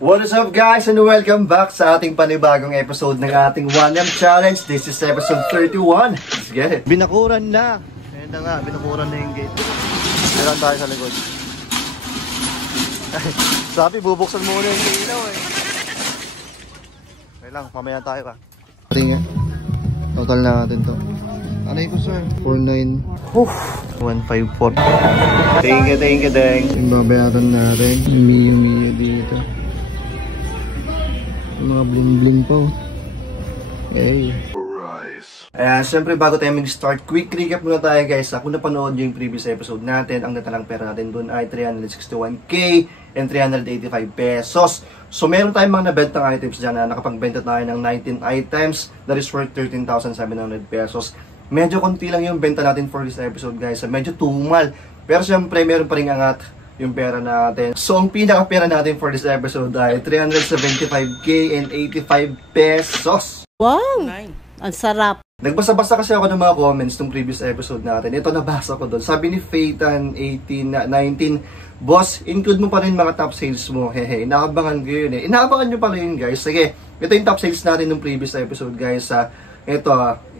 What is up guys and welcome back sa ating panibagong episode ng ating 1M Challenge. This is episode 31. Let's get it. Binakuran na. Ayan na nga, binakuran na yung gate. Meron tayo sa likod. Sabi, bubuksan muna yung ilaw eh. Okay lang, mamaya tayo ka. Ringa. Total na natin to. Anay ko sir? 49. 154. Thank you, dang. Yung babayaran natin. Umiyo dito. Yung mga bling pa. Hey. Ayan, syempre bago tayo mag-start, quick recap muna tayo guys. Kung napanood nyo yung previous episode natin, ang natalang pera natin dun ay 361k and 385 pesos. So meron tayong mga nabentang items dyan na nakapagbenta tayo ng 19 items that is worth 13,700 pesos. Medyo konti lang yung benta natin for this episode guys. Medyo tumal. Pero syempre meron pa rin angat yung pera natin. So ang pinaka-pera natin for this episode ay 375k and 85 pesos. Wow! Ang sarap. Nagbasa-basa kasi ako ng mga comments nung previous episode natin. Ito nabasa ko doon. Sabi ni Faytan 1819, boss, include mo pa rin mga top sales mo. Hehe, inaabangan ko yun eh. Inaabangan nyo pa rin guys. Sige, ito yung top sales natin nung previous episode guys. Ito,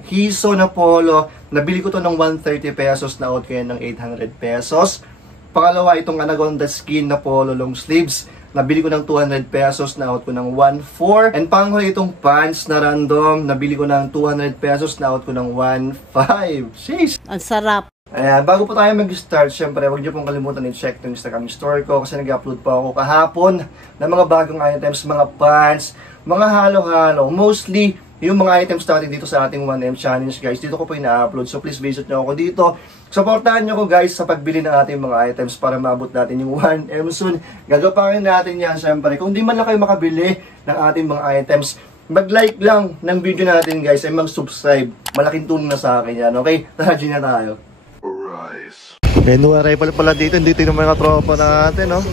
Hiso na polo. Nabili ko to ng 130 pesos. Na-out ko yan ng 800 pesos. Pangalawa, itong Anaconda skin na polo long sleeves. Nabili ko ng 200 pesos, na-out ko ng 1.4. And panghuli itong pants na random. Nabili ko ng 200 pesos, na-out ko ng 1.5. Sheesh! Ang sarap. Ayan, bago po tayo mag-start, syempre, huwag niyo pong kalimutan i-check yung Instagram store ko kasi nag-upload pa ako kahapon ng mga bagong items, mga pants, mga halo-halo. Mostly, yung mga items natin dito sa ating 1M Challenge guys, dito ko po ina-upload. So please visit nyo ako dito. Supportahan nyo ko guys sa pagbili ng ating mga items para maabot natin yung 1M soon. Gagapangin natin yan syempre. Kung di man lang kayo makabili ng ating mga items, mag-like lang ng video natin guys ay mag-subscribe. Malaking tulong na sa akin yan. Okay? Tara, na tayo. Menu arrival pala dito. Dito yung mga tropa natin, no?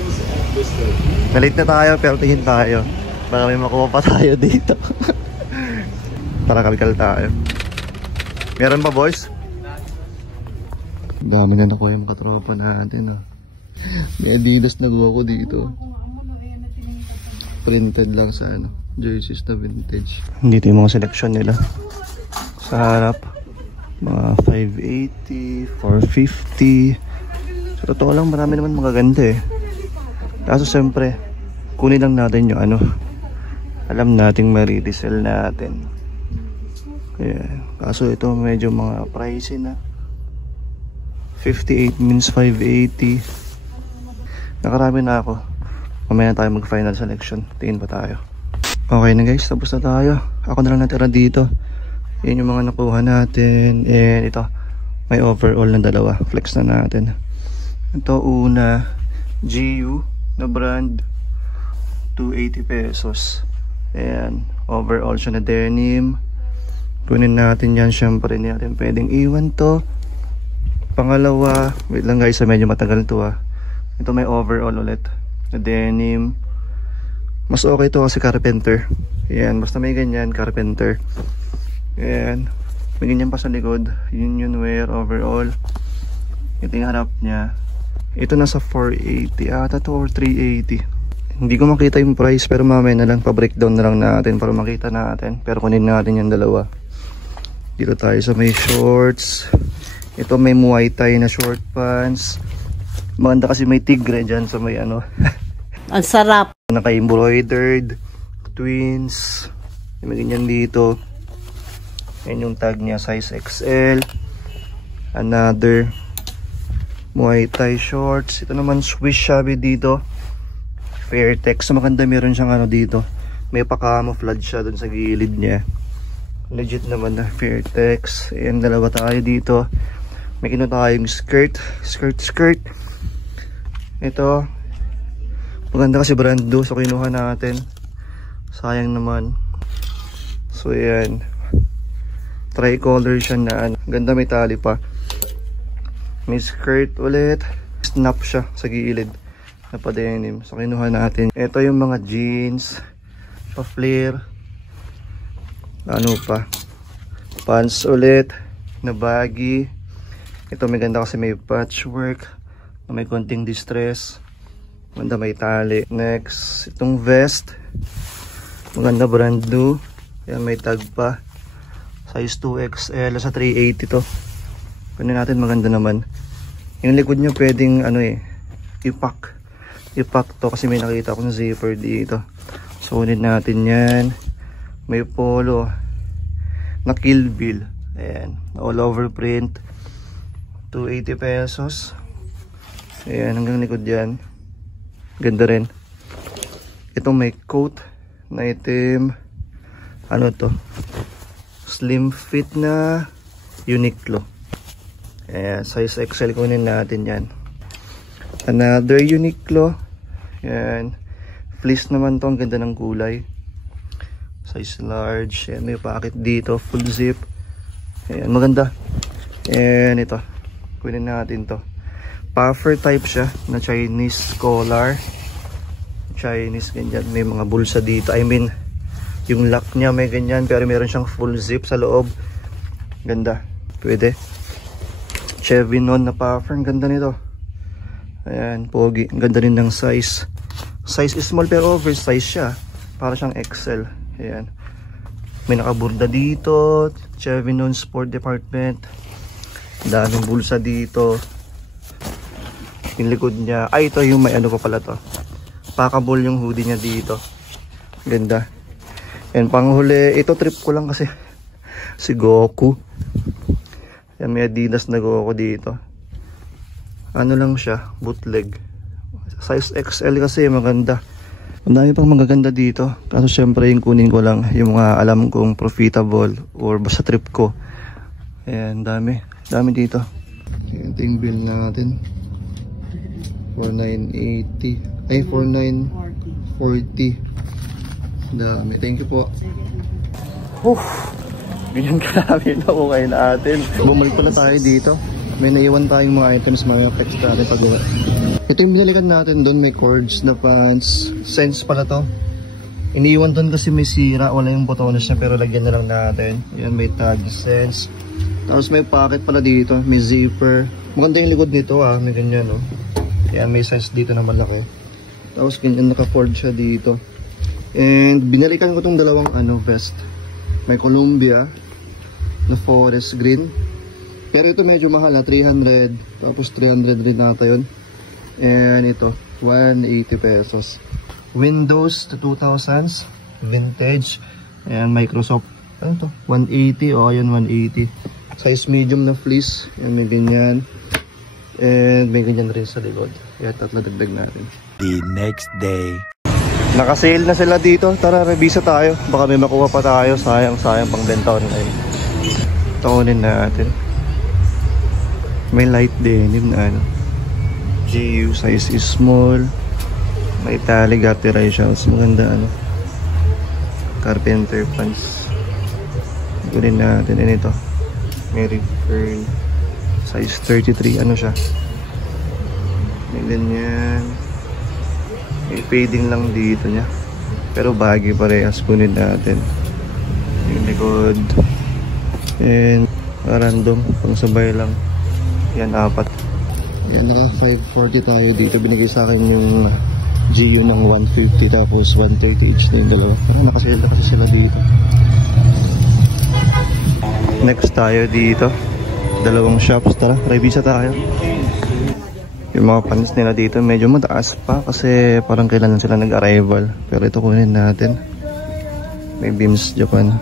Nalit na tayo pero tingin tayo. Baka may makuha pa tayo dito. Para kalkal tayo. Meron pa boys? Dami na nakuha yung katropa natin. May Adidas na gawa ko dito. Printed lang sa jerseys na vintage. Dito yung mga selection nila. Sa harap mga 580, 450. Sa totoo lang marami naman magaganda eh. Kaso siyempre kunin lang natin yung alam nating ma-resell natin. Yeah. Kaso ito medyo mga pricey na. 58 means 580. Nakarami na ako. Mamaya na tayo mag final selection. Tingin pa tayo. Okay na guys, tapos na tayo. Ako na lang natira dito. Yan yung mga nakuha natin. And ito, may overall na dalawa. Flex na natin. Ito una, GU na brand, 280 pesos. Ayan, overall siya na denim. Kunin natin yan, syempre natin pwedeng iwan to. Pangalawa, wait lang guys, medyo matagal to Ito may overall ulit na denim. Mas okay to kasi carpenter. Ayan, basta may ganyan, carpenter. Ayan, may ganyan pa sa likod. Union wear overall. Ito yung harap niya. Ito nasa 480 ata to or 380. Hindi ko makita yung price pero mamaya na lang, pa-breakdown na lang natin para makita natin. Pero kunin natin yung dalawa. Dito tayo sa may shorts. Ito may Muay Thai na short pants. Maganda kasi may tigre dyan sa may Ang sarap. Naka-embroidered. Twins. May ganyan dito. Yan yung tag niya, size XL. Another Muay Thai shorts. Ito naman Swiss Shabby dito. Fairtex. So maganda meron siyang dito. May pa-camouflage siya dun sa gilid niya. Legit naman na Fairtex. Ayan, dalawa tayo dito. May kinuha tayong skirt. Ito maganda kasi brand new, so kinuha natin. Sayang naman. So ayan, tricolor siya na ganda, may tali pa. May skirt ulit. Snap siya sa gilid na pa denim, so kinuha natin. Ito yung mga jeans pa flare. Pa pants ulit na baggy. Ito may ganda kasi may patchwork, may konting distress. Maganda, may tali. Next, itong vest. Maganda, brand new. Ayan, may tag pa. Size 2XL sa 380 to. Kunin natin, maganda naman. Yung likod nyo pwedeng ipack to kasi may nakita akong zipper dito. So kunin natin yan. May polo na Kill Bill. Ayan, all over print. 280 pesos. Ayan, hanggang likod yan. Ganda rin. Itong may coat na itim. Ano to? Slim fit na Uniqlo. Ayan, size XL, kunin natin yan. Another Uniqlo. Ayan, fleece naman to. Ang ganda ng kulay. Size large. Ayan, may pocket dito, full zip. Ayan, maganda. Ayan, ito. Kunin natin to. Puffer type siya na Chinese collar. Chinese, ganyan. May mga bulsa dito. I mean, yung lock niya may ganyan, pero meron siyang full zip sa loob. Ganda. Pwede. Chevy Non na puffer. Ang ganda nito. Ayan, pogi. Ang ganda rin ng size. Size is small pero oversize siya. Para siyang XL. Ayan. May nakaburda dito. Chevy Non Sport Department. Daming bulsa dito. Yung likod niya. Ay, ito yung may ano pa pala to. Packable yung hoodie niya dito. Ganda. And panghuli, ito trip ko lang kasi si Goku. Yan, may Adidas na Goku dito. Ano lang siya, bootleg. Size XL kasi maganda. Ang dami pang magaganda dito. Kaso syempre yung kunin ko lang yung mga alam kong profitable or basta trip ko. Ayan, dami dito. Ito yung bill natin. 4,980. Ay, 4,940. Dami. Thank you po. Ganyan karami na ukay natin. Bumalik pala tayo dito. May naiwan tayong mga items, mga text natin pag uwi. Ito yung binalikan natin doon. May cords na pants. Sense pala to. Iniiwan doon kasi may sira. Wala yung botones niya pero lagyan na lang natin. Yan, may tag. Sense. Tapos may pocket pala dito. May zipper. Maganda yung likod nito May ganyan Yan, may sense dito na malaki. Tapos ganyan naka-cord siya dito. And binalikan ko tong dalawang vest. May Columbia na forest green. Pero ito medyo mahal 300. Tapos 300 rin nata yun. And ito 180 pesos. Windows to 2000s. Vintage. And Microsoft. Ano to? 180. Ayun 180. Size medium na fleece. Yan, may ganyan. And may ganyan rin sa likod. Kaya tatlo dagdag natin. The next day. Naka-sale na sila dito. Tara, revisa tayo. Baka may makuha pa tayo. Sayang pang benta online. Tukunin natin. May light denim na GU size is small. May tali gatirations. Maganda carpenter pants. Kunin natin. Ano ito? Mary Fern. Size 33. Ano siya? May ganyan. May fading lang dito niya. Pero bagay parehas. Kunin natin. Yung likod. And random. Pang sabay lang. Yan, 4. Yan, naka 540 tayo dito. Binigay sa akin yung GU ng 150. Tapos 130 each na yung dalawa. Nakasale na kasi sila dito. Next tayo dito. Dalawang shops. Tara, revisa tayo. Yung mga pants nila dito medyo mataas pa kasi parang kailan sila nag-arrival. Pero ito kunin natin. May Beams Japan.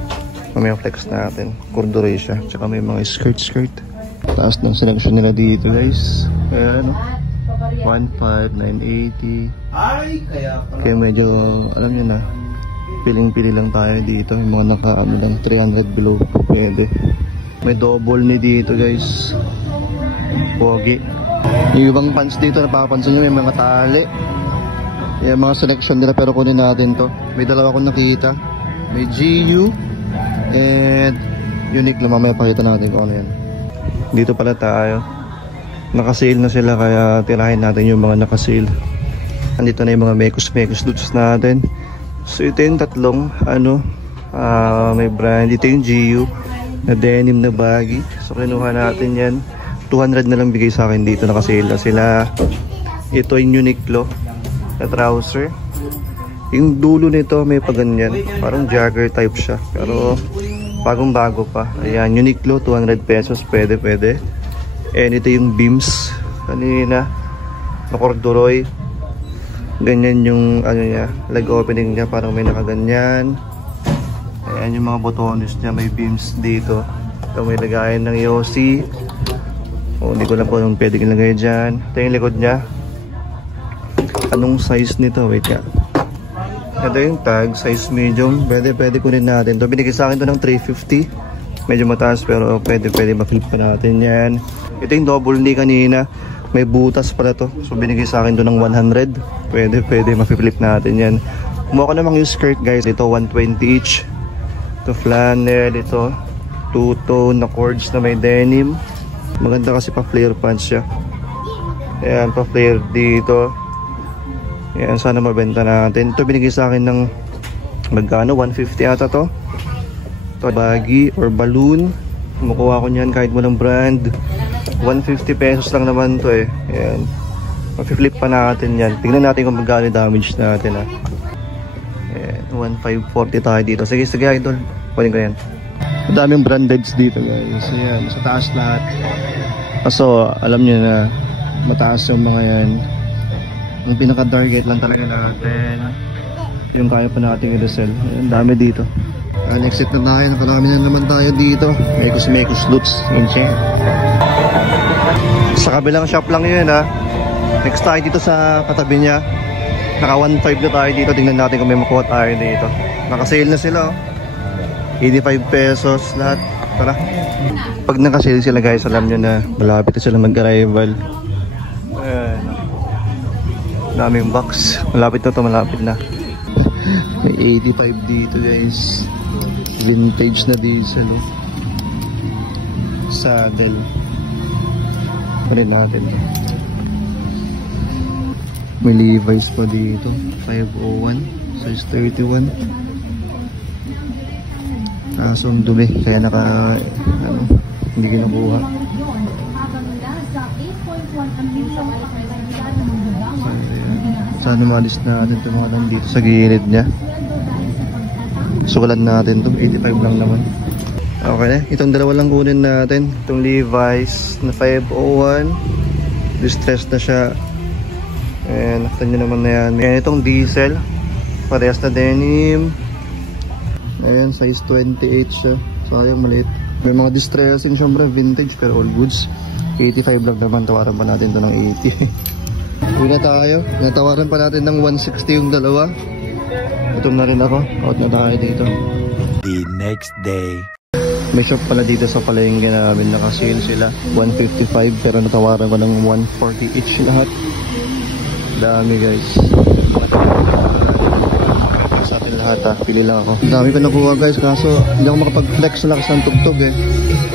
Mamaya flex natin. Corduroy siya. Tsaka may mga skirt. Taas ng selection nila dito guys. Ayan 1,5,980. Kaya medyo alam nyo na. Piling-pili lang tayo dito. Yung mga lang 300 below. Pwede. May double ni dito guys. Pogi. Yung ibang pants dito napapansin nyo may mga tali. Yung mga selection nila pero kunin natin to. May dalawa akong nakita. May GU and Uniqlo. Mamaya pakita natin kung ano yan. Dito pala tayo. Nakasale na sila kaya tirahin natin yung mga nakasale. Andito na yung mga mekos dudes natin. So ito yung tatlong may brand. Ito yung GU na denim na baggy. So kinuha natin yan. 200 na lang bigay sa akin dito. Nakasale na sila. Ito yung Uniqlo. na trouser. Yung dulo nito may paganyan. Parang jogger type siya. Pero bagong bago pa. Ayan, Uniqlo, 200 pesos. Pwede. And ito yung beams. Kanina, na corduroy. Ganyan yung ano niya, leg opening niya. Parang may nakaganyan. Ayan yung mga botones niya. May beams dito. Ito may lagayan ng Yossi. Hindi ko lang po anong pwede ilagay dyan. Ito yung likod niya. Anong size nito? Wait nga. Ito yung tag, size medium. Pwede kunin natin. Ito binigay sa akin to ng 350. Medyo mataas pero pwede ma-flip pa natin yan. Ito yung double knee kanina. May butas pala to. So binigay sa akin to ng 100. Pwede ma-flip natin yan. Kumuha ko namang yung skirt guys. Ito 120 each. Ito flannel. Ito two-tone na cords na may denim. Maganda kasi pa-flare pants siya. Ayan, pa-flare dito. Ayan, sana mabenta natin. Ito binigay sa akin ng magkano? 150 ata to. Ito baggy or balloon. Kumukuha ko niyan kahit walang brand. 150 pesos lang naman to eh. Ayan. Ma-flip pa natin yan. Tingnan natin kung magkano damage natin ha. Ayan, 1540 tayo dito. Sige idol. Kunin ko yan. Madaming brandeds dito guys. Ayan, sa taas lahat. So, alam niyo na mataas yung mga yan. Ang pinaka-target lang talaga natin yung kaya pa natin i-resell. Ang dami dito. Exit na tayo. Nakarami na naman tayo dito. Mekos Lutz. Yun siya. Sa kabilang shop lang yun ha. Next tayo dito sa katabi niya. Naka 1.5 na tayo dito. Tingnan natin kung may makuha tayo dito. Naka-sale na sila 85 pesos lahat. Tara. Pag naka-sale sila guys, alam nyo na malapit na sila mag-arrival. Ayan. Daming box. Malapit na. May 85 dito guys. Vintage na diesel. Saddle. Parin natin. May Levi's pa dito. 501. Size 31. Kaso ang dumi. Kaya hindi kinukuha. Sana malis natin ito mga nandito sa gilid niya. Sukalan natin ito. 85 lang naman. Okay na. Itong dalawa lang kunin natin. Itong Levi's na 501. Distressed na siya. Ayan. Nakita nyo naman na yan. Ayan itong diesel. Parehas na denim. Ayan. Size 28 siya. Sayang maliit. May mga distressing. Siyempre vintage pero all goods. 85 lang naman. Tawaran pa natin ito ng 80. Uwi na tayo. Natawaran pa natin ng 160 yung dalawa. Gutom na rin ako. Out na tayo dito. The next day. May shop pala dito sa palengke namin. Naka-sale sila. 155 pero natawaran ko ng 140 each lahat. Dami guys. Sa atin lahat ha. Pili lang ako. Dami ko nakuha guys. Kaso hindi ako makapag-flex sa lakas ng tugtog eh.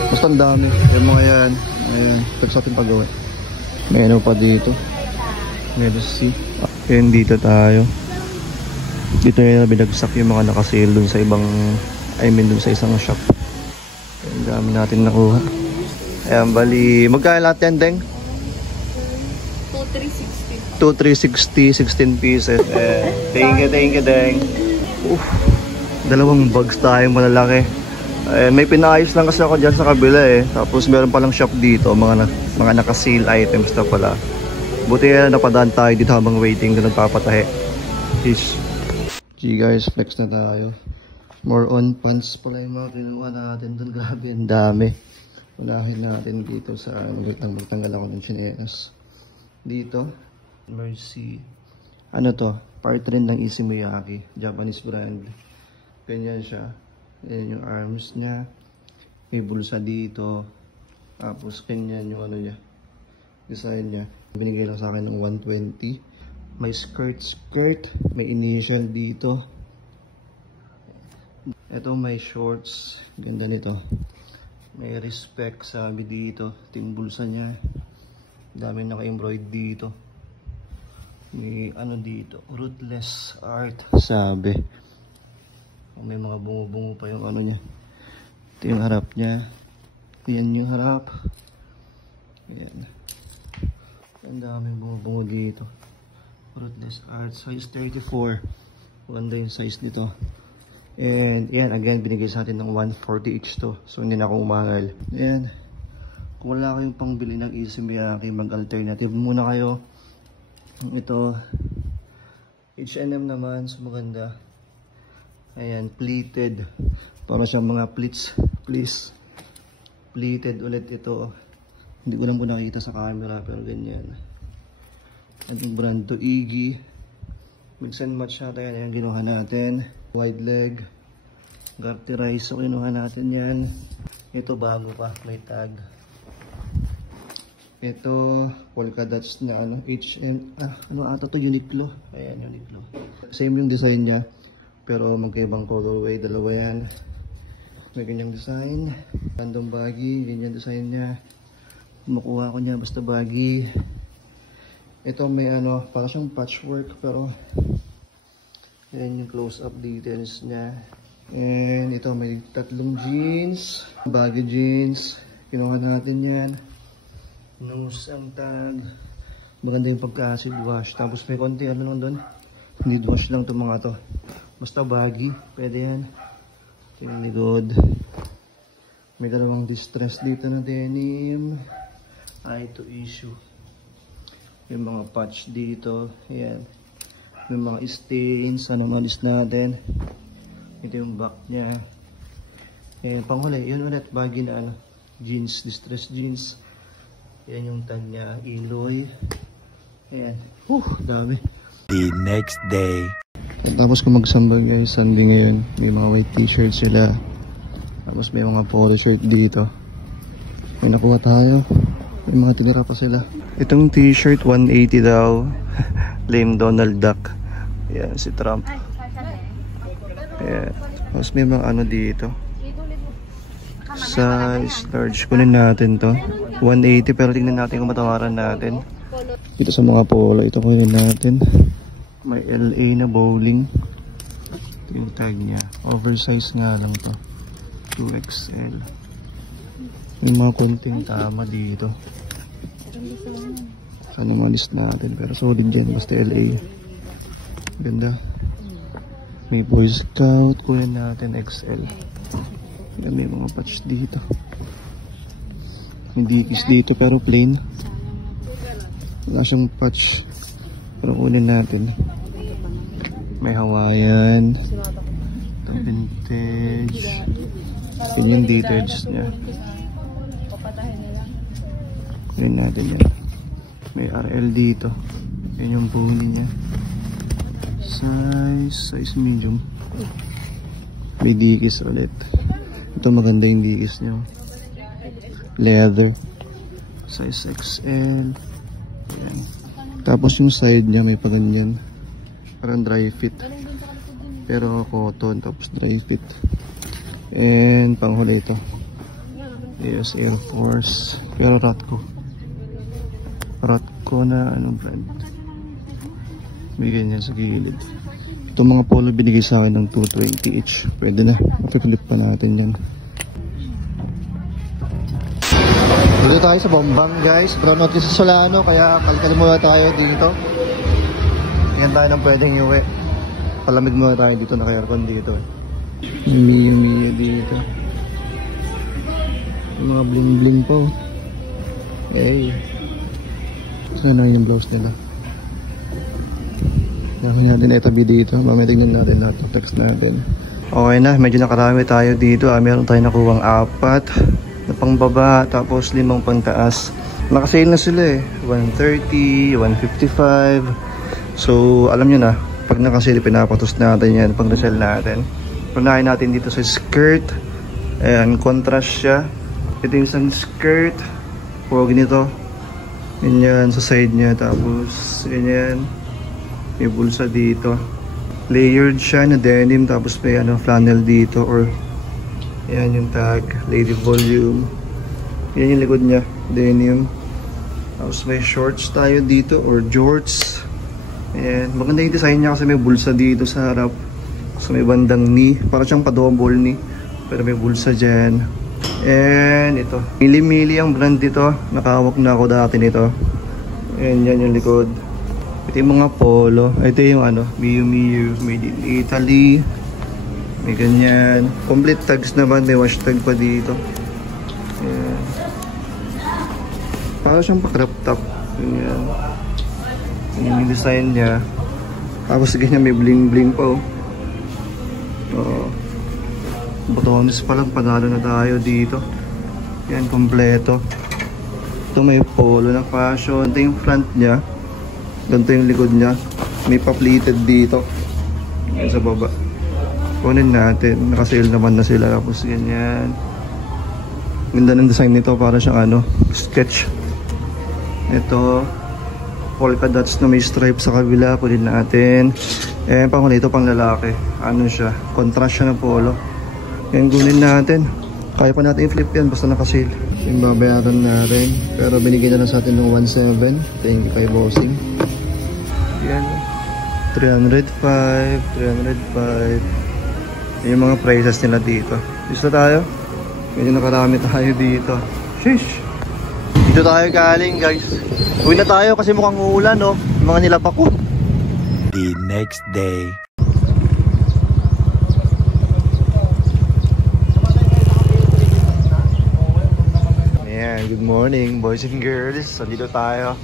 Basta ang dami. Yung mga yan. Ayan. Pwede sa atin pag-uwi. May ano pa dito. Let's see. Ayan dito tayo. Dito yung binagsak yung mga nakasale dun sa ibang, dun sa isang shop. Ang dami natin nakuha. Ayan, bali, magkano lahat yan, Deng? 2,360. 2,360, 16 pieces. Thank you, Deng. Dalawang bags tayo malalaki. May pinaayos lang kasi ako dyan sa kabila eh. Tapos meron palang shop dito, mga naka-sale items na pala. Buti na napadaan tayo dito habang waiting na nagpapatahe. Peace. Okay guys, flex na tayo. More on pants pala yung mga kinuha natin doon. Grabe, ang dami. Unahin natin dito sa magtanggal ako ng chinelas. Dito, Mercy. Ano to? Part rin ng Isimuyaki. Japanese brand. Ganyan siya. Yan yung arms niya. May bulsa dito. Tapos ganyan yung ano niya. Design niya. Binigay lang sa akin ng 120. May skirt. May initial dito. Ito may shorts. Ganda nito. May respect sabi dito. Ito yung bulsa niya. Dami naka-embroid dito. May ano dito. Rootless art sabi. May mga bungo-bungo pa yung ano niya. Ito yung harap niya. Yan yung harap. Ayan. Ang daming bungo-bungo dito. Rootless Art, size 34. Maganda yung size nito. And yan, again, binigay sa atin ng 140 each to. So hindi na ako umangal. Yan. Kung wala kayong pangbili ng Issey Miyake, mag-alternative muna kayo. Ito, H&M naman, so maganda. Ayan, pleated. Para siyang mga pleats, please. Pleated ulit ito. Hindi ko lang po nakikita sa camera, pero ganyan. Ating brand to Iggy. Mix and match natin yan. Ayan, ginawa natin. Wide leg. Garterize. So, kinuha natin yan. Ito bago pa. May tag. Ito, polka dots na ano, H&M. Ano ata to? Uniqlo. Ayan, Uniqlo. Same yung design niya. Pero magkaibang colorway. Dalawa yan. May ganyang design. Random baggy. Ganyan design niya. Makuha ko niya. Basta baggy. Ito may ano, para siyang patchwork. Pero yan yung close-up details niya. And ito may tatlong jeans. Baggy jeans. Kinuha natin yan. Nose ang tag. Maganda yung pagka-acid wash. Tapos may konti ano lang doon. Need wash lang itong mga to. Basta baggy. Pwede yan. Yung likod. May dalawang distress dito na denim. Eye to issue. May mga patch dito. Ayan. May mga stains. Ano malis natin. Ito yung back niya. Ayan. Panghuli. Yun ulit. Baggy na ano. Jeans. Distress jeans. Ayan yung tag niya. Iloy. Ayan. Dami. The next day. At tapos kung magsambag guys, Sunday ngayon, may mga white t-shirt sila. Tapos may mga polo shirt dito. May nakuha tayo. May mga tinira pa sila. Itong t-shirt 180 daw. Lame Donald Duck. Ayan si Trump. Ayan. Tapos may mga ano dito. Size large. Kunin natin to. 180 pero tingnan natin kung matawaran natin. Ito sa mga polo. Ito kunin natin. May LA na bowling. Ito yung tag niya. Oversize nga lang to. 2XL. May mga konting tama dito. Saan yung mga list natin. Pero solid dyan. Basta LA. Ganda. May Boy Scout. Kunin natin XL. May mga patch dito. May dikis dito pero plain. Wala siyang patch. Pero kunin natin. May Hawaiian. Ito vintage. Yun yung details niya. Kunin natin yan. May RL dito. Yan yung bowling niya. Size medium. May dikis ulit. Ito maganda yung dikis niya. Leather. Size XL. Ayan. Tapos yung side niya may paganyan. Parang dry fit. Pero cotton tapos dry fit. And panghuli ito. Yes, Air Force. Pero Ratco. Ratco na anong brand. May ganyan sa gilid. Itong mga polo binigay sa akin ng 220 each. Pwede na. Mapipindot pa natin yan. Dito tayo sa Bombang guys. Brown out kasi sa Solano. Kaya kalkal muna tayo dito. Tingnan tayo ng pwedeng iuwi. Palamig muna tayo dito. Naka-aircon dito. Miya dito. Yung mga bling bling po. Hey. Saan na yung blouse nila? Nakakita natin itabi dito. Mamaya tignan natin lahat. Text natin. Okay na. Medyo nakarami tayo dito. Meron tayo nakuwang 4 na pangbaba. Tapos 5 pangtaas. Nakasale na sila eh. 130, 155. So alam nyo na. Pag nakasale pinapatos natin yan. Pag nasale natin. Punahin natin dito sa skirt. Ayan. Contrast siya. Ito yung isang skirt. Puro ganito. Ganyan sa side niya. Tapos ganyan. May bulsa dito. Layered siya na denim. Tapos may ano, flannel dito. Or yan yung tag. Lady Volume. Yan yung likod niya. Denim. Tapos may shorts tayo dito. Or jorts. Ayan. Maganda yung design niya kasi may bulsa dito sa harap. So may bandang knee. Para siyang pa-double knee. Pero may bulsa dyan. And ito. Mili-mili ang brand dito. Nakahawak na ako dati nito. And yan yung likod. Ito yung mga polo. Ito yung ano, Miu Miu, made in Italy. May ganyan. Complete tags naman, may wash tag pa dito. Ayan. Para siyang pa-crop top. Ganyan. Yung design niya. Tapos ganyan, may bling bling pa oh. Botones pa lang, panalo na tayo dito. Yan, kompleto. Ito may polo na fashion. Ito yung front niya. Ganito yung likod niya. May pa-pleated dito. Yan sa baba. Kunin natin. Nakasale naman na sila. Tapos ganyan. Ganda ng design nito. Para siyang ano, sketch. Ito. Polka dots na may stripe sa kabila. Kunin natin. Eh, pang ito pang lalaki. Ano siya? Contrast siya ng polo. Yan, kunin natin. Kaya pa natin i-flip yan. Basta nakasale. Yung babayaran natin. Pero binigyan na lang sa atin ng 1.7. Thank you kay bossing. Yan. 305. 305. Yung mga prices nila dito. Gusto tayo? Medyo nakarami tayo dito. Sheesh! Dito tayo galing guys. Uwi na tayo kasi mukhang uulan no. Yung mga nilapak ko. The next day. Ayan, good morning boys and girls. Nandito tayo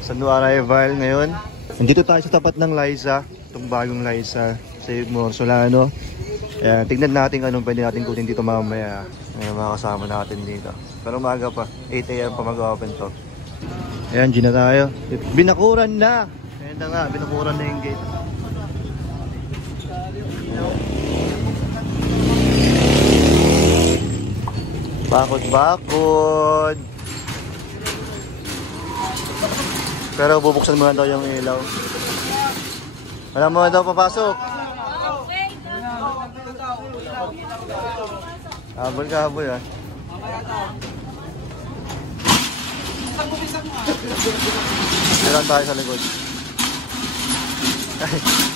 sa new arrival ngayon. Nandito tayo sa tapat ng Liza. Itong bagong Liza sa Morsolano. Ayan, tignan natin anong pwede natin kunin dito mamaya. Ayan, mga kasama natin dito. Pero umaga pa, 8 AM pa mag-open to. Ayan, Gina tayo. Binakuran na! Ayan na nga, binakuran na yung gate. Bakod-bakod! Pero bubuksan mo na daw yung ilaw. Wala mo na daw papasok. Habol ka, habol ah. Meron tayo sa likod.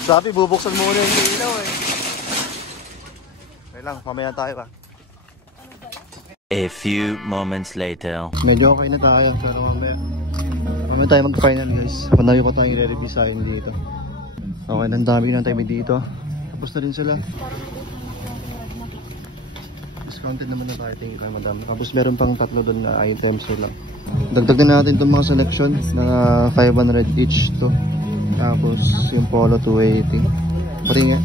Sabi, bubuksan mo na yung ilaw eh. Okay lang, mamaya tayo pa. A few moments later. Medyo okay na tayo. Pero mamaya tayo mag-final guys. Panayo ko tayong i-revisahin dito. Okay, nandami ng time dito. Tapos na rin sila. Discounted naman na tayo. Thank you kay madam. Tapos meron pang tatlo doon na items lang. Dagdag na natin itong mga selection na 500 each to. Tapos yung polo 280. Pati nga.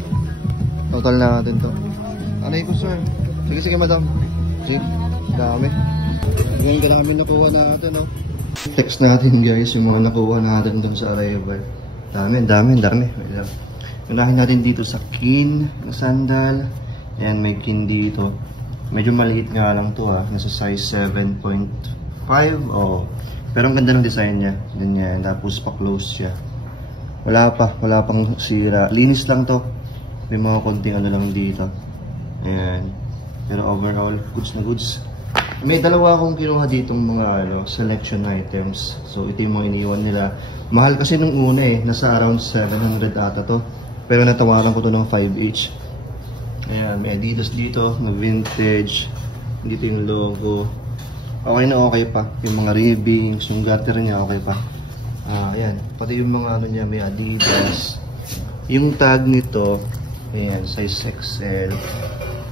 Total na natin to. Anay ko sir. Sige sige madam. Sige. Dami. Ngayon karami nakuha natin no. Text natin guys yung mga nakuha natin doon sa arrival. Dami. Unahin natin dito sa kin na sandal. Ayan, may kin dito. Medyo maliit nga lang to ha. Nasa size 7.5. Oh. Pero ang ganda ng design niya. Ganyan. Tapos pa-close siya. Wala pang sira. Linis lang to. May mga konting ano lang dito. Ayan. Pero overall, goods na goods. May dalawa akong kinuha ditong mga selection items. So ito yung mga iniwan nila. Mahal kasi nung una eh. Nasa around 700 ata to. Pero natawaran ko to ng 5 each. Ayan, may Adidas dito na vintage. Dito yung logo. Okay na okay pa. Yung mga ribbings, yung gutter niya okay pa. Ayan, pati yung mga ano niya may Adidas. Yung tag nito, ayan, size XL.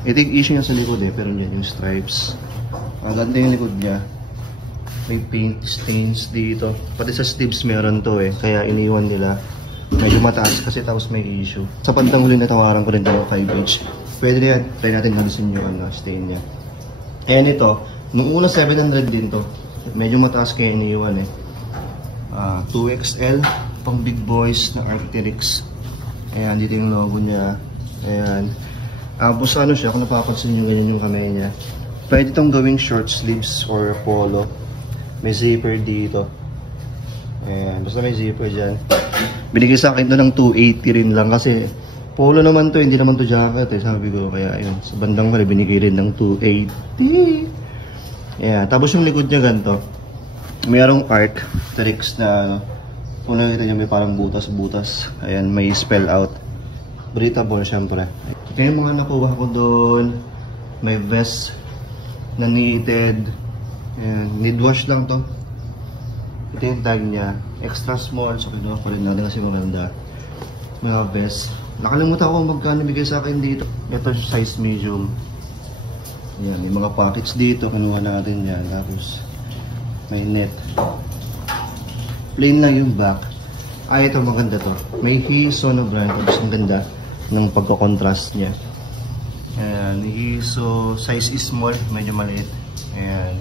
Ito yung issue niya sa likod eh, pero yan yung stripes. Ganda yung likod niya. May paint stains dito. Pati sa sleeves meron to eh, kaya iniwan nila. Medyo mataas kasi tapos may issue. Sa pantang huli natawaran ko rin daw 5 inch. Pwede na yan, try natin hansin yung stain niya. Ayan ito, nung una 700 din to. Medyo mataas kaya iniwan eh. 2XL, pang big boys na Arc'teryx. Ayan, dito yung logo niya. Ayan. Tapos ano siya, kung napapansin nyo ganyan yung kamay niya. Pwede itong gawing short sleeves or polo. May zipper dito. Ayan, basta may zipper dyan. Binigay sa akin ito ng 280 rin lang kasi polo naman to, hindi naman to jacket eh, sabi ko. Kaya ayun, sa bandang huli binigay rin ng 280. Ayan, tapos yung likod niya ganito. Mayroong Arc'teryx na kung nakita niyo may parang butas-butas. Ayan, may spell out. Breathable syempre. Kaya yung mga nakuha ko doon, may vest na knitted. Ayan, need wash lang to. Ito yung tag niya. Extra small. So kinuha pa rin natin kasi maganda. Mga best. Nakalimutan ko kung magkano bigay sa akin dito. Ito size medium. Ayan, may mga pockets dito. Kinuha natin yan. Tapos may net. Plain lang yung back. Ito maganda to. May Hiso na brand. Tapos ang ganda ng pagko-contrast niya. Ayan, Hiso. Size is small. Medyo maliit. Ayan.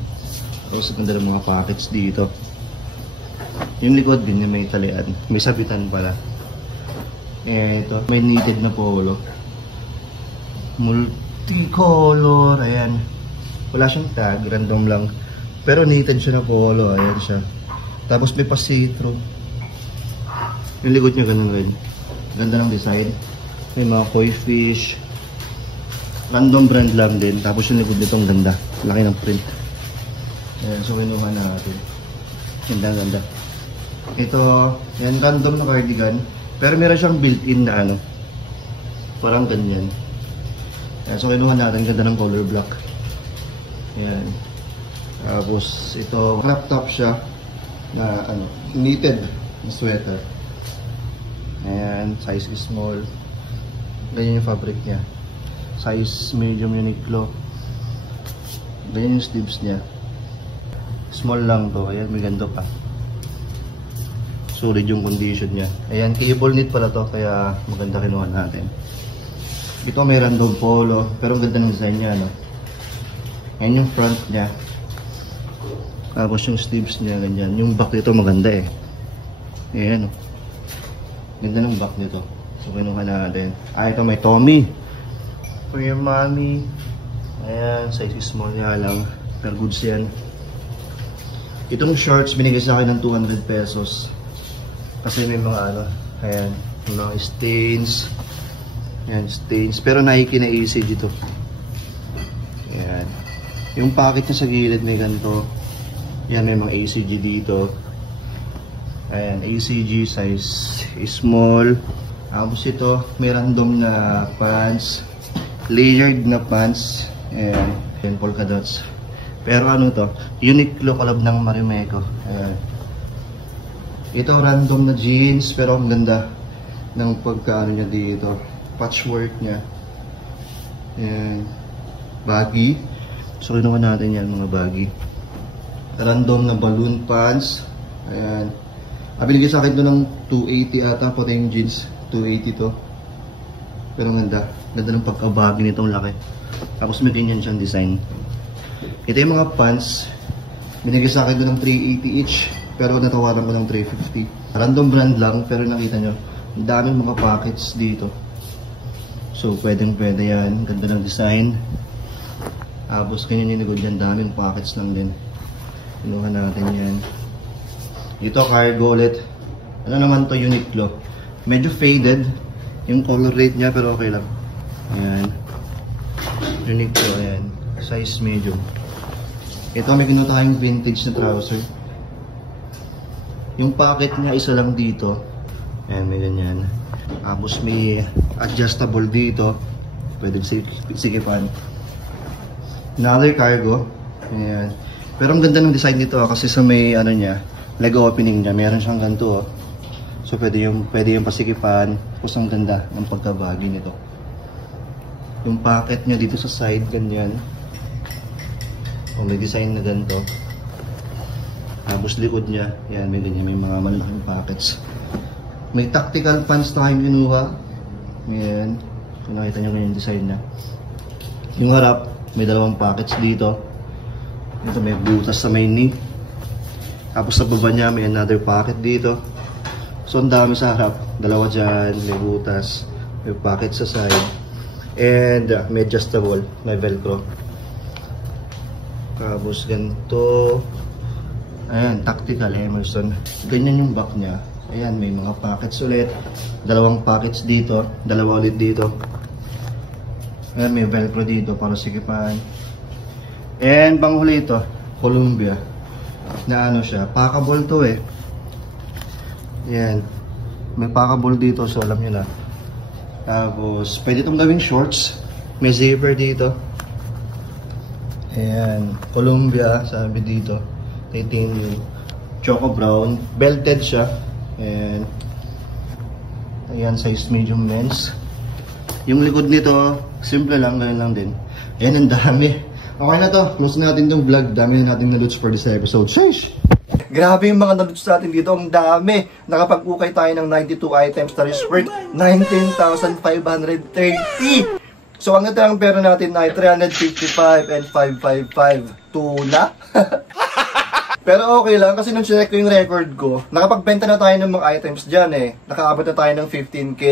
Tapos ang ganda ng mga pockets dito. Yung likod din may talian. May sabitan pala. Ito, may knitted na polo. Multicolor. Ayan. Wala siyang tag. Random lang. Pero knitted siya na polo. Ayan siya. Tapos may pa-see-through. Yung likod niya ganun rin. Ganda ng design. May mga koi fish. Random brand lang din. Tapos yung likod nito ang ganda. Laki ng print. Ayan. So kinuha natin. Ganda. Ito, yan, random na cardigan. Pero meron siyang built-in na ano. Parang ganyan. Yan, so kinuha natin, ganda ng color block. Yan. Tapos ito, crop top siya na ano, knitted na sweater. Ayan, size is small. Ganyan yung fabric niya. Size medium Uniqlo. Ganyan yung sleeves niya. Small lang to. Ayan, may ganito pa. Solid yung condition niya. Ayan, cable knit pala to, kaya maganda kinuha natin. Ito may random polo, pero ang ganda ng design niya, no? Ayan yung front niya. Tapos yung sleeves niya, ganyan. Yung back nito maganda eh. Ayan, no? Ganda ng back nito. So kinuha natin. Ito may Tommy. For your mommy. Ayan, size is small niya lang. Pero goods yan. Itong shorts, binigay sa akin ng 200 pesos. Kasi may mga ano, ayan, mga stains. Ayan, stains. Pero Nike na ACG dito. Ayan. Yung pocket niya sa gilid may ganito. Ayan, may mga ACG dito. Ayan, ACG size small. Tapos ito, may random na pants. Layered na pants. Ayan, ayan, polka dots. Pero ano to, Uniqlo collab ng Marimekko. Ayan. Ito random na jeans, pero ang ganda ng pagkaano niya dito. Patchwork niya. Ayan. Baggy. So kinuha natin yan, mga baggy. Random na balloon pants. Ayan. Binigay sa akin ito ng 280 ata, puti yung jeans. 280 to. Pero ang ganda. Ganda ng pagka-baggy nitong laki. Tapos may ganyan siyang design. Ito yung mga pants. Binigay sa akin ito ng 380 each. Pero natawaran ko ng 350. Random brand lang, pero nakita nyo, ang daming mga pockets dito. So, pwede yan. Ganda ng design. Tapos, ganyan yung nagod yan. Daming pockets lang din. Kinuha natin yan. Ito, cargo ulit. Ano naman to, Uniqlo. Medyo faded yung color rate niya, pero okay lang. Ayan. Uniqlo, ayan. Size medium. Ito, may kinuha tayong vintage na trouser. Yung pocket niya isa lang dito. Ayan, may ganyan. Tapos may adjustable dito. Pwede sikipan. Another cargo. Ayan. Pero ang ganda ng design nito kasi sa may ano niya, leg opening niya, meron siyang ganito. So pwede yung pasikipan. Tapos ang ganda ng pagkabagi nito. Yung pocket niya dito sa side, ganyan. O may design na ganito. Tapos likod niya, yan, may ganyan, may mga malaking pockets. May tactical pants na kayong kinuha. Ayan. Kung nakita nyo ganyan yung design niya. Yung harap, may dalawang pockets dito. Ito may butas sa may knee. Tapos sa baba niya, may another pocket dito. So ang dami sa harap. Dalawa dyan, may butas. May pocket sa side. And may adjustable, may velcro. Tapos ganito. Ayan, tactical Emerson. Ganyan yung back niya. Ayan, may mga pockets ulit. Dalawang pockets dito. Dalawa ulit dito. Ayan, may velcro dito para sikipan. And panghuli ito, Columbia. Na ano siya, packable to eh. Ayan. May packable dito, so alam nyo na. Tapos, pwede itong gawing shorts. May zipper dito. Ayan, Columbia, sabi dito. Titanium. Choco brown. Belted siya. And ayan, size medium men's. Yung likod nito, simple lang, ganyan lang din. Ayan, ang dami. Okay na to, close natin tong vlog. Dami na natin na-loots for this episode. Sheesh! Grabe yung mga na-loots natin dito, ang dami. Nakapag-ukay tayo ng 92 items that is worth 19,530. So, ang natirang pera natin ay 355 and 555. Tuna? Pero okay lang kasi nung check ko yung record ko, nakapagbenta na tayo ng mga items dyan eh. Nakaabot na tayo ng 15K,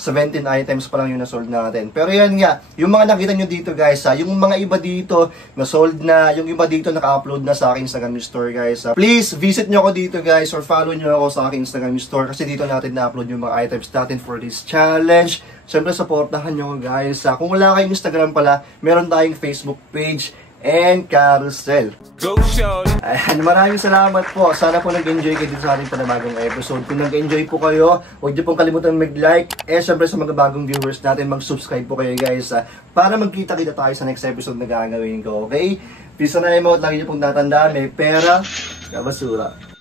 17 items pa lang yung na-sold natin. Pero yan nga, yung mga nakita nyo dito guys ha, yung mga iba dito na-sold na, yung iba dito naka-upload na sa aking Instagram store guys ha. Please visit nyo ako dito guys or follow nyo ako sa aking Instagram store kasi dito natin na-upload yung mga items natin for this challenge. Siyempre supportahan nyo ako guys ha. Kung wala kayong Instagram pala, meron tayong Facebook page and carousel. Go show! Ayan, maraming salamat po. Sana po nag-enjoy kayo dito sa ating panibagong episode. Kung nag-enjoy po kayo, huwag niyo pong kalimutan mag-like. Syempre sa mga bagong viewers natin, mag-subscribe po kayo guys para magkita-kita tayo sa next episode na gagawin ko, okay? Peace and out. Lagi niyo pong tatandaan, may pera, kabasura.